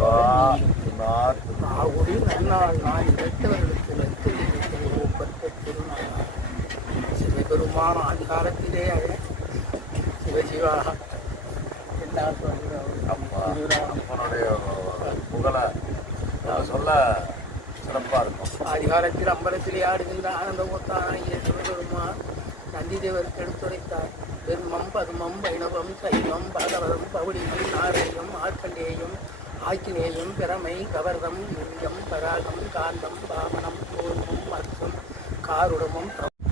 சிவா நாத் ஆகுடி நன்னாள் நாள் இரட்டவர்களுக்கு லட்சத்தை ஒப்பற்ற திருநாள் சிவபெருமான் அதிகாரத்திலே சிவசிவா என்ன அப்பனுடைய புகழை நான் சொல்ல சிறப்பாக இருக்கும் அதிகாரத்தில் அம்பலத்திலே ஆடுகின்ற ஆனந்த ஒத்தானாகிய சிவபெருமான் நந்திதேவருக்கு எடுத்துரைத்தார். வெண்மம் பதுமம் வைணவம் சைவம் பாகவதம் பவுளியம் நாரயம் ஆக்கினேயம் பிரமை கவர்தம் நிஞ்சம் பராகம் காந்தம் பாமனம் பூர்வம் மர்த்தம் காருடமும்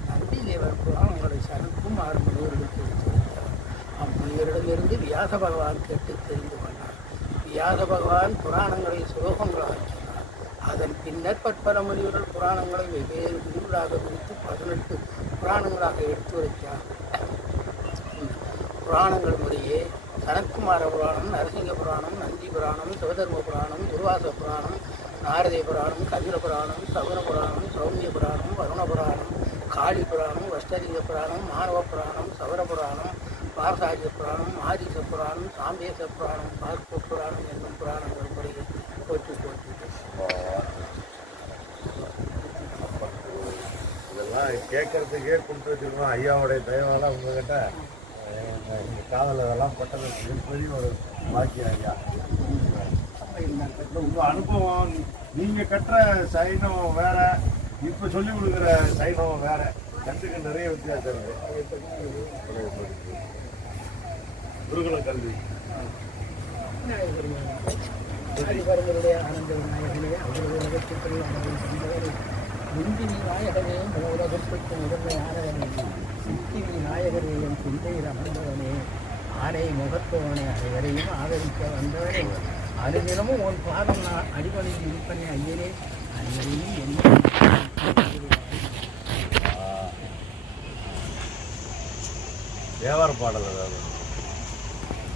நந்திதேவர் அவங்களை சனக்கும் ஆறு முனிவர்களுக்கு வியாச பகவான் கேட்டு தெரிந்து கொண்டார். வியாச பகவான் புராணங்களை சுலோகங்களாக்கினார் அதன் பின்னர் பற்பல முனிவர்கள் புராணங்களை வெவ்வேறு குருளாக பிரித்து பதினெட்டு புராணங்களாக எடுத்து வைத்தார் புராணங்கள் முறையே சனத்குமார புராணம் நரசிங்க புராணம் நந்தி புராணம் சிவதர்ம புராணம் துர்வாச புராணம் நாரதே புராணம் கபில புராணம் சகுன புராணம் சௌமிய புராணம் வருண புராணம் காளி புராணம் வஷ்டலிங்க புராணம் மாணவ புராணம் சவர புராணம் பாரசாஜ புராணம் ஆதிச புராணம் சாம்பேச புராணம் பார்ப்ப புராணம் என்னும் புராணங்கள் முறையில் போற்றி போற்றி. இதெல்லாம் கேட்கறதுக்கே கொடுத்து வச்சுருக்கோம் ஐயாவுடைய தயவால உங்ககிட்ட காதல் அதெல்லாம் பட்டது மிகப்பெரிய ஒரு பாக்கியம் ஐயா உங்கள் அனுபவம் நீங்கள் கட்டுற சைனம் வேற இப்போ சொல்லி கொடுக்குற சைனம் வேற ரெண்டுக்கு நிறைய வித்தியாசம் இருக்கு குருகுல கல்வி ஹரிபரவருடைய ஆனந்த விநாயகனே அவருடைய நிகழ்ச்சிகள் அனைவரும் முந்தி விநாயகனே உலகத்திற்கு முதன்மை ஆனவனே சித்தி விநாயகரே என் சிந்தையில் அமர்ந்தவனே ஆனை முகத்தவனே அனைவரையும் ஆதரிக்க வந்தவனே. அனுதினமும் உன் பாதம் நான் அடிபணிந்து இருப்பனே ஐயனே. அனைவரையும் என்ன தேவார பாடல் அதாவது.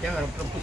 தேவர பிரபு